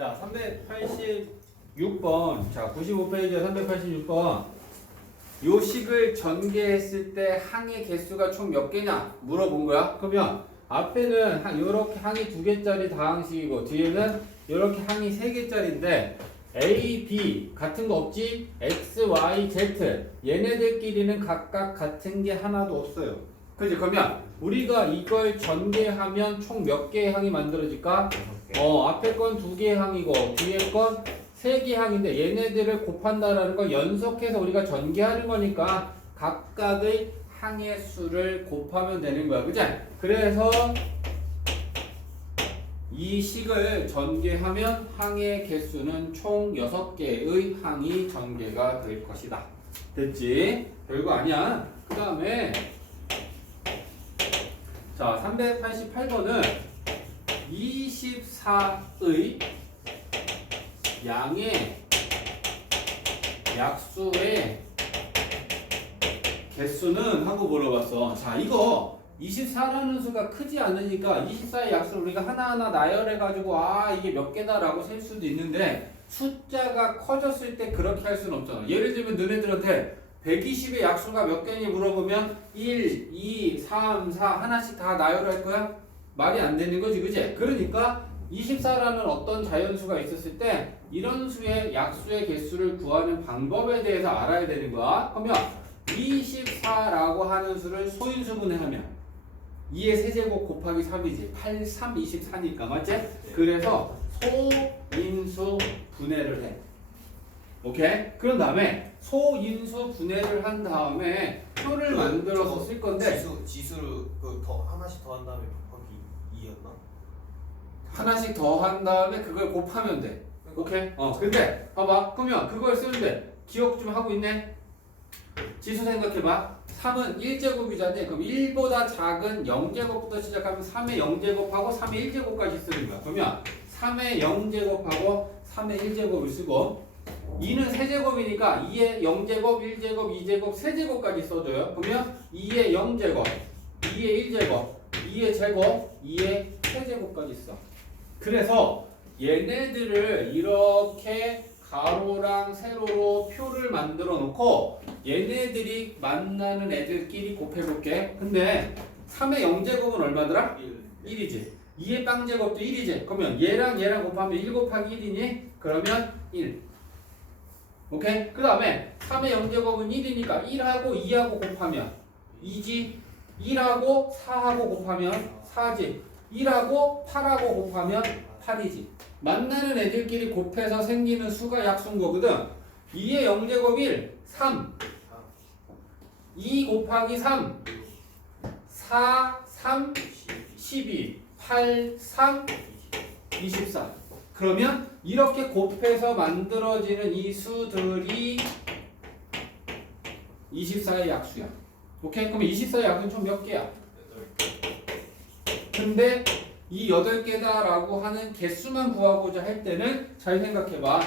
자, 386번. 자, 95페이지에 386번. 요 식을 전개했을 때 항의 개수가 총 몇 개냐? 물어본 거야. 그러면 앞에는 요렇게 항이 2개짜리 다항식이고 뒤에는 요렇게 항이 3개짜리인데 A, B 같은 거 없지? X, Y, Z 얘네들끼리는 각각 같은 게 하나도 없어요. 그지? 그러면 우리가 이걸 전개하면 총 몇 개의 항이 만들어질까? 앞에 건 2개의 항이고 뒤에 건 3개의 항인데 얘네들을 곱한다라는 건 연속해서 우리가 전개하는 거니까 각각의 항의 수를 곱하면 되는 거야. 그지? 그래서 이 식을 전개하면 항의 개수는 총 6개의 항이 전개가 될 것이다. 됐지? 별거 아니야. 그 다음에 자, 388번은 24의 양의 약수의 개수는 하고 물어봤어. 자, 이거 24라는 수가 크지 않으니까 24의 약수를 우리가 하나하나 나열해가지고 이게 몇 개다라고 셀 수도 있는데 숫자가 커졌을 때 그렇게 할 수는 없잖아. 예를 들면 너네들한테 120의 약수가 몇 개니 물어보면 1, 2, 3, 4 하나씩 다 나열할 거야? 말이 안 되는 거지, 그치? 그러니까 24라는 어떤 자연수가 있었을 때 이런 수의 약수의 개수를 구하는 방법에 대해서 알아야 되는 거야. 그러면 24라고 하는 수를 소인수분해하면 2의 세제곱 곱하기 3이지. 8, 3, 24니까 맞지? 그래서 소인수 분해를 해. 오케이? 그런 다음에 소인수 분해를 한 다음에 표를 만들어서 쓸 건데 지수를 더 하나씩 더 한 다음에 곱하기 2였나? 하나씩 더 한 다음에 그걸 곱하면 돼. 오케이? 근데 봐봐. 그러면 그걸 쓰는데 기억 좀 하고 있네? 지수 생각해봐. 3은 1제곱이잖아. 그럼 1보다 작은 0제곱부터 시작하면 3의 0제곱하고 3의 1제곱까지 쓰는 거야. 그러면 3의 0제곱하고 3의 1제곱을 쓰고 2는 세제곱이니까 2의 0제곱, 1제곱, 2제곱, 세제곱까지 써줘요. 그러면 2의 0제곱, 2의 1제곱, 2의 제곱, 2의 세제곱까지 써. 그래서 얘네들을 이렇게 가로랑 세로로 표를 만들어 놓고 얘네들이 만나는 애들끼리 곱해볼게. 근데 3의 0제곱은 얼마더라? 1이지. 2의 빵제곱도 1이지. 그러면 얘랑 얘랑 곱하면 1 곱하기 1이니? 그러면 1. 오케이? 그 다음에 3의 0제곱은 1이니까 1하고 2하고 곱하면 2지. 1하고 4하고 곱하면 4지. 1하고 8하고 곱하면 8이지. 만나는 애들끼리 곱해서 생기는 수가 약수인 거거든. 2의 0제곱 1, 3. 2 곱하기 3, 4, 3, 12. 8, 3, 24. 그러면 이렇게 곱해서 만들어지는 이 수들이 24의 약수야. 오케이? 그럼 24의 약수는 총 몇 개야? 근데 이 8개다라고 하는 개수만 구하고자 할 때는 잘 생각해봐.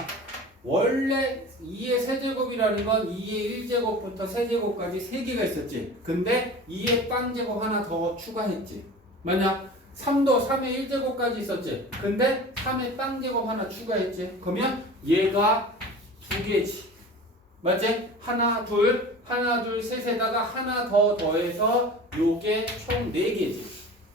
원래 2의 세제곱이라는 건 2의 1제곱부터 세제곱까지 3개가 있었지. 근데 2의 빵제곱 하나 더 추가했지. 만약 3도 3의 1제곱까지 있었지. 근데 3의 빵제곱 하나 추가했지. 그러면 얘가 2개지. 맞지? 하나, 둘, 셋에다가 하나 더 더해서 요게 총 4개지.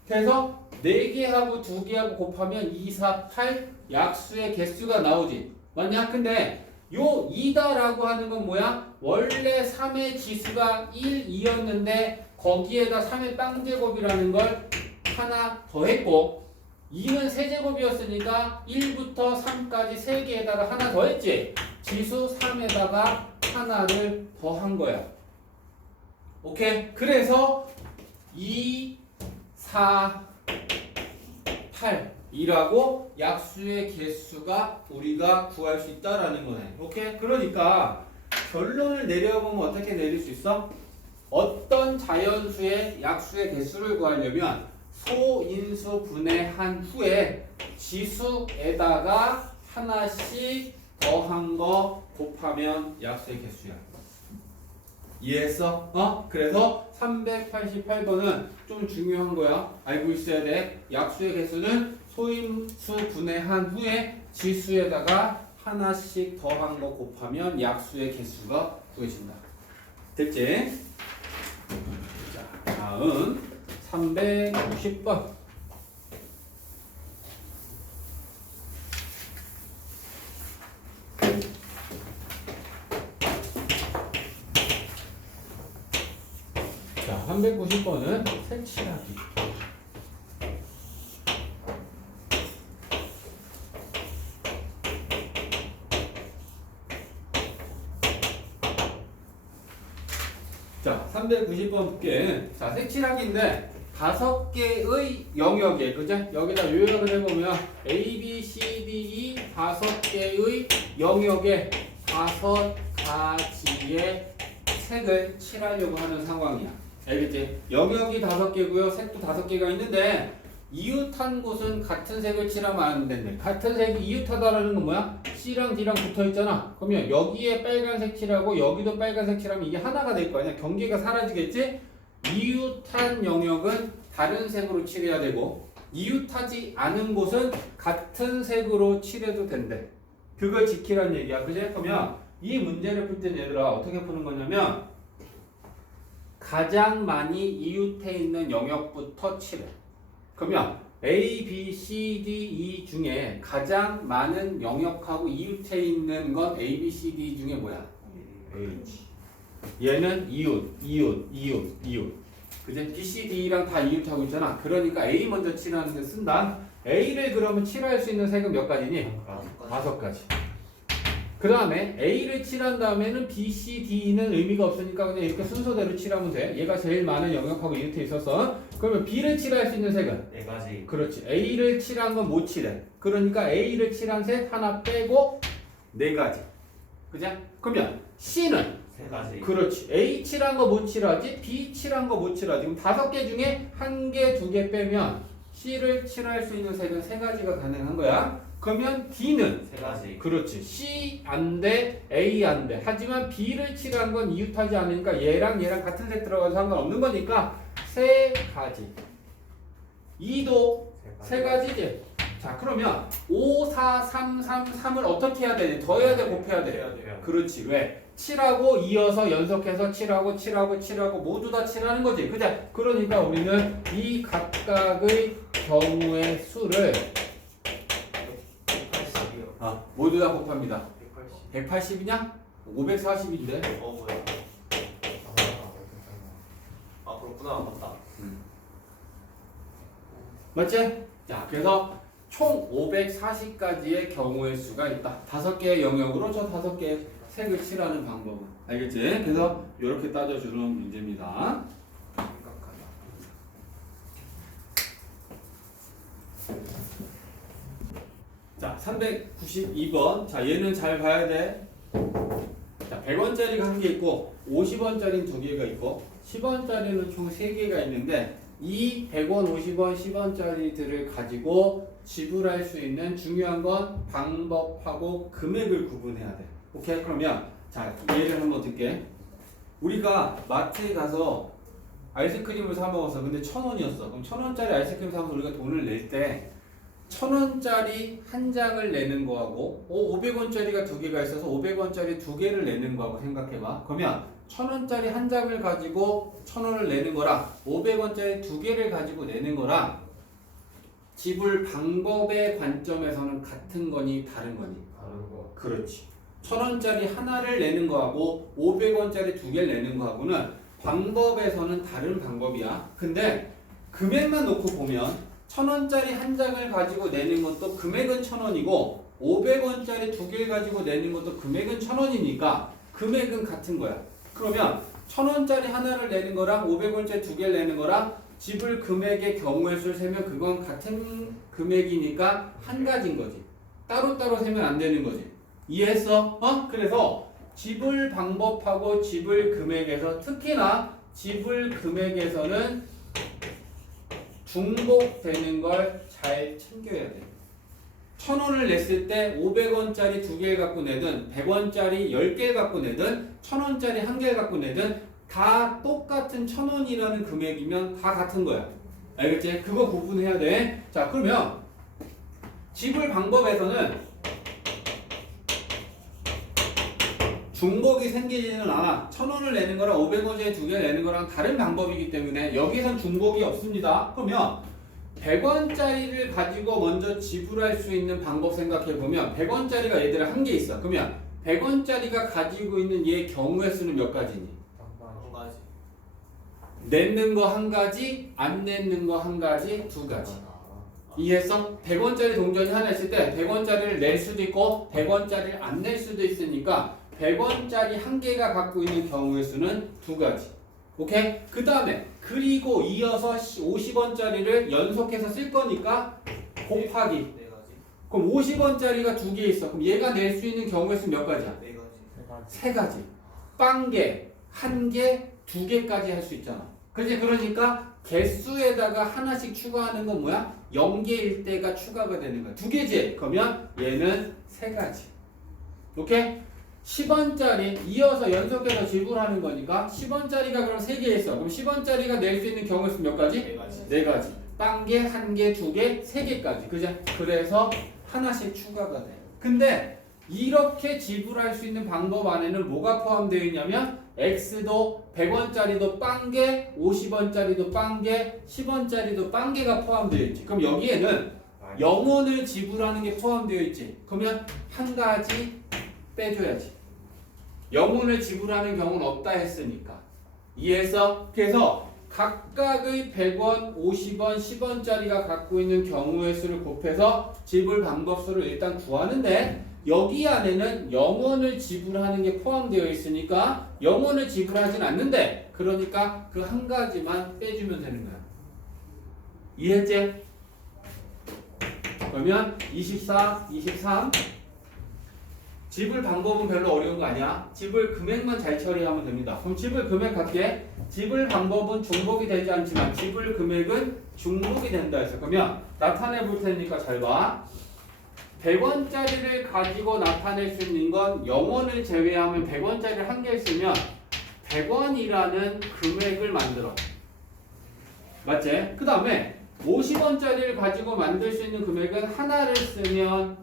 그래서 4개하고 2개하고 곱하면 2, 4, 8 약수의 개수가 나오지. 맞냐? 근데 요 2다라고 하는 건 뭐야? 원래 3의 지수가 1, 2였는데 거기에다 3의 빵제곱이라는 걸 하나 더했고 2는 세제곱이었으니까 1부터 3까지 3개에다가 하나 더했지. 지수 3에다가 하나를 더한 거야. 오케이? 그래서 2, 4, 8이라고 약수의 개수가 우리가 구할 수 있다라는 거네. 오케이? 그러니까 결론을 내려보면 어떻게 내릴 수 있어? 어떤 자연수의 약수의 개수를 구하려면 소인수 분해한 후에 지수에다가 하나씩 더한 거 곱하면 약수의 개수야. 이해했어? 그래서 388번은 좀 중요한 거야. 알고 있어야 돼. 약수의 개수는 소인수 분해한 후에 지수에다가 하나씩 더한 거 곱하면 약수의 개수가 구해진다. 됐지? 자, 다음 360번. 자, 390번은 색칠하기. 자, 390번 볼게. 자, 색칠하기인데 5개의 영역에, 그죠? 여기다 요약을 해보면 A, B, C, D, E 5개의 영역에 5가지의 색을 칠하려고 하는 상황이야. 알겠지? 영역이 5개고요. 색도 5개가 있는데 이웃한 곳은 같은 색을 칠하면 안 된대. 같은 색이 이웃하다라는 건 뭐야? C랑 D랑 붙어 있잖아. 그러면 여기에 빨간색 칠하고 여기도 빨간색 칠하면 이게 하나가 될 거 아니야? 경계가 사라지겠지? 이웃한 영역은 다른 색으로 칠해야 되고 이웃하지 않은 곳은 같은 색으로 칠해도 된대. 그걸 지키라는 얘기야. 그지? 그러면 이 문제를 풀 때 얘들아 어떻게 푸는 거냐면 가장 많이 이웃해 있는 영역부터 칠해. 그러면 A, B, C, D, E 중에 가장 많은 영역하고 이웃해 있는 건 A, B, C, D 중에 뭐야? H. 얘는 이웃. 그제 B, C, D랑 다 이웃하고 있잖아. 그러니까 A 먼저 칠하는 데 쓴다. A를 그러면 칠할 수 있는 색은 몇 가지니? 5가지. 그 다음에 A를 칠한 다음에는 B, C, D는 의미가 없으니까 그냥 이렇게 순서대로 칠하면 돼. 얘가 제일 많은 영역하고 이웃해 있어서. 그러면 B를 칠할 수 있는 색은? 4가지. 그렇지. A를 칠한 건 못 칠해. 그러니까 A를 칠한 색 하나 빼고 4가지. 그죠? 그러면 C는? 3가지. 그렇지. A 칠한 거 못 칠하지, B 칠한 거 못 칠하지. 그럼 5개 중에 1개, 2개 빼면 C를 칠할 수 있는 색은 3가지가 가능한 거야. 그러면 D는 3가지. 그렇지. C 안 돼, A 안 돼. 하지만 B를 칠한 건 이웃하지 않으니까 얘랑 얘랑 같은 색 들어가도 상관없는 거니까 3가지. 2도 3가지지. 자, 그러면 5, 4, 3, 3, 3을 어떻게 해야 되니? 더해야 돼, 곱해야 돼? 해야 돼요. 그렇지. 왜? 7하고 이어서 연속해서 7하고 모두 다 칠하는 거지. 그죠? 그러니까 우리는 이 각각의 경우의 수를 180이요. 모두 다 곱합니다. 180. 180이냐? 540인데. 뭐야? 그렇구나. 맞다. 맞지? 자, 그래서 총 540가지의 경우의 수가 있다. 5개의 영역으로 저 5개의 색을 칠하는 방법은. 알겠지? 그래서 이렇게 따져주는 문제입니다. 심각하다. 자, 392번. 자, 얘는 잘 봐야 돼. 자, 100원짜리가 한 개 있고 50원짜리는 2개가 있고 10원짜리는 총 3개가 있는데 이 100원, 50원, 10원짜리들을 가지고 지불할 수 있는 중요한 건 방법하고 금액을 구분해야 돼. 오케이? 그러면 자, 예를 한번 들게. 우리가 마트에 가서 아이스크림을 사 먹었어. 근데 1,000원이었어. 그럼 1,000원짜리 아이스크림 사서 우리가 돈을 낼 때 1,000원짜리 한 장을 내는 거하고 500원짜리가 2개가 있어서 500원짜리 2개를 내는 거하고 생각해봐. 그러면 1,000원짜리 한 장을 가지고 1,000원을 내는 거랑 500원짜리 2개를 가지고 내는 거랑 지불 방법의 관점에서는 같은 거니 다른 거니? 다른 거. 그렇지. 1,000원짜리 하나를 내는 거하고 500원짜리 2개를 내는 거하고는 방법에서는 다른 방법이야. 근데 금액만 놓고 보면 1,000원짜리 한 장을 가지고 내는 것도 금액은 1,000원이고 500원짜리 2개를 가지고 내는 것도 금액은 1,000원이니까 금액은 같은 거야. 그러면 1,000원짜리 하나를 내는 거랑 500원짜리 2개를 내는 거랑 지불 금액의 경우의 수를 세면 그건 같은 금액이니까 한 가지인 거지. 따로따로 세면 안 되는 거지. 이해했어? 그래서 지불 방법하고 지불 금액에서 특히나 지불 금액에서는 중복되는 걸 잘 챙겨야 돼. 1,000원을 냈을 때 500원짜리 2개를 갖고 내든 100원짜리 10개를 갖고 내든 1,000원짜리 1개를 갖고 내든 다 똑같은 1,000원이라는 금액이면 다 같은 거야. 알겠지? 그거 구분해야 돼. 자, 그러면 지불 방법에서는 중복이 생기지는 않아. 1,000원을 내는 거랑 500원짜리 2개 내는 거랑 다른 방법이기 때문에 여기선 중복이 없습니다. 그러면 100원짜리를 가지고 먼저 지불할 수 있는 방법 생각해보면 100원짜리가 얘들아 한 개 있어. 그러면 100원짜리가 가지고 있는 얘 경우의 수는 몇 가지니? 한 가지. 내는 거 한 가지, 안 내는 거 한 가지, 두 가지. 이해했어? 100원짜리 동전이 하나 있을 때 100원짜리를 낼 수도 있고 100원짜리를 안 낼 수도 있으니까 100원짜리 한 개가 갖고 있는 경우의 수는 두 가지. 오케이? 그 다음에 그리고 이어서 50원짜리를 연속해서 쓸 거니까 곱하기. 네 가지. 그럼 50원짜리가 두 개 있어. 그럼 얘가 낼 수 있는 경우의 수 몇 가지야? 네 가지. 세 가지. 빵개, 한 개, 두 개까지 할 수 있잖아. 그지? 그러니까 개수에다가 하나씩 추가하는 건 뭐야? 0개일 때가 추가가 되는 거야. 두 개지? 그러면 얘는 세 가지. 오케이? 10원짜리 이어서 연속해서 지불하는 거니까 10원짜리가 그럼 3개 있어. 그럼 10원짜리가 낼 수 있는 경우의 수 몇 가지? 네 가지. 4가지. 빵개, 한 개, 두 개, 3개까지. 그죠? 그래서 하나씩 추가가 돼. 근데 이렇게 지불할 수 있는 방법 안에는 뭐가 포함되어 있냐면 X도 100원짜리도 빵개, 50원짜리도 빵개, 10원짜리도 빵개가 포함되어 있지. 그럼 여기에는 0원을 지불하는 게 포함되어 있지. 그러면 한 가지 빼줘야지. 0원을 지불하는 경우는 없다 했으니까. 이해했어? 그래서 각각의 100원, 50원, 10원짜리가 갖고 있는 경우의 수를 곱해서 지불 방법수를 일단 구하는데 여기 안에는 0원을 지불하는 게 포함되어 있으니까 0원을 지불하진 않는데 그러니까 그 한 가지만 빼주면 되는 거야. 이해했지? 그러면 24, 23 지불 방법은 별로 어려운 거 아니야. 지불 금액만 잘 처리하면 됩니다. 그럼 지불 금액 할게. 지불 방법은 중복이 되지 않지만 지불 금액은 중복이 된다 해서 그러면 나타내 볼 테니까 잘 봐. 100원짜리를 가지고 나타낼 수 있는 건 0원을 제외하면 100원짜리를 한 개 쓰면 100원이라는 금액을 만들어. 맞지? 그 다음에 50원짜리를 가지고 만들 수 있는 금액은 하나를 쓰면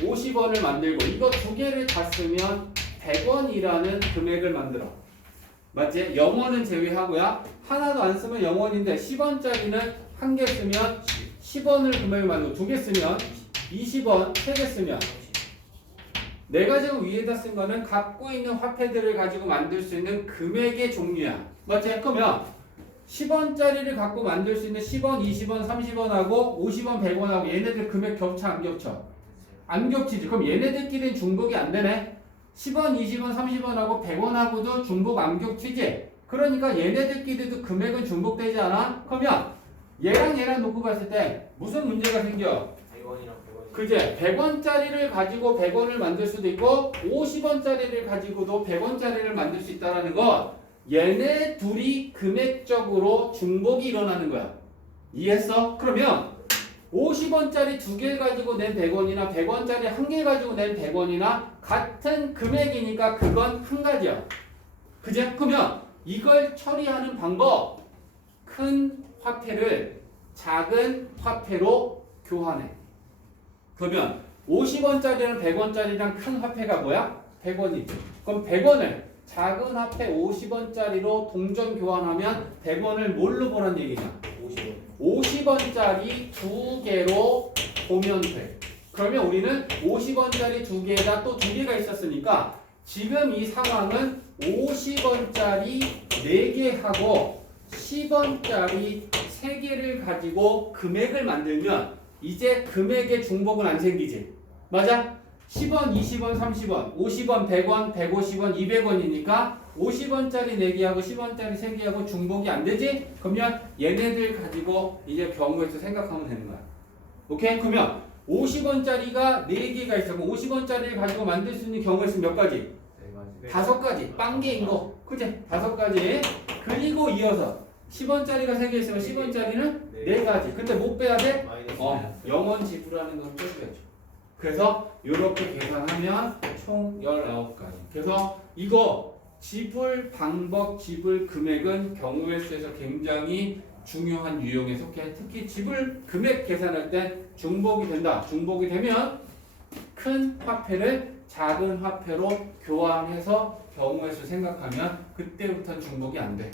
50원을 만들고 이거 두 개를 다 쓰면 100원이라는 금액을 만들어. 맞지? 0원은 제외하고요. 하나도 안 쓰면 0원인데 10원짜리는 한 개 쓰면 10원을 금액을 만들고 두 개 쓰면 20원, 세 개 쓰면 내가 지금 위에다 쓴 거는 갖고 있는 화폐들을 가지고 만들 수 있는 금액의 종류야. 맞지? 그러면 10원짜리를 갖고 만들 수 있는 10원, 20원, 30원하고 50원, 100원하고 얘네들 금액 겹쳐 안 겹쳐? 안 겹치지. 그럼 얘네들끼리는 중복이 안 되네. 10원, 20원, 30원하고 100원하고도 중복 안 겹치지. 그러니까 얘네들끼리도 금액은 중복되지 않아? 그러면 얘랑 놓고 봤을 때 무슨 문제가 생겨? 100원이랑 100원이. 그제 100원짜리를 가지고 100원을 만들 수도 있고 50원짜리를 가지고도 100원짜리를 만들 수 있다는 건 얘네 둘이 금액적으로 중복이 일어나는 거야. 이해했어? 그러면 50원짜리 두 개 가지고 낸 100원이나 100원짜리 한 개 가지고 낸 100원이나 같은 금액이니까 그건 한 가지야. 그제? 그러면 이걸 처리하는 방법 큰 화폐를 작은 화폐로 교환해. 그러면 50원짜리랑 100원짜리랑 큰 화폐가 뭐야? 100원이지. 그럼 100원을 작은 화폐 50원짜리로 동전 교환하면 100원을 뭘로 보란 얘기냐? 50원. 50원짜리 두 개로 보면 돼. 그러면 우리는 50원짜리 두 개에다 또 두 개가 있었으니까 지금 이 상황은 50원짜리 4개 하고 10원짜리 3개를 가지고 금액을 만들면 이제 금액의 중복은 안 생기지. 맞아? 10원, 20원, 30원, 50원, 100원, 150원, 200원이니까 50원짜리 4개하고 10원짜리 3개하고 중복이 안 되지? 그러면 얘네들 가지고 이제 경우에서 생각하면 되는 거야. 오케이? 그러면 50원짜리가 4개가 있어. 그럼 50원짜리를 가지고 만들 수 있는 경우의 수 몇 가지? 5가지. 빵개인 거. 그치? 5가지. 그리고 이어서 10원짜리가 3개 있으면 10원짜리는 4가지. 근데 못 빼야 돼? 마이너스. 0원 지불하는 건 빼줘야죠. 그래서 이렇게 계산하면 총 19가지. 그래서 이거 지불 방법, 지불 금액은 경우의 수에서 굉장히 중요한 유형에 속해. 특히 지불 금액 계산할 때 중복이 된다. 중복이 되면 큰 화폐를 작은 화폐로 교환해서 경우의 수 생각하면 그때부터는 중복이 안 돼.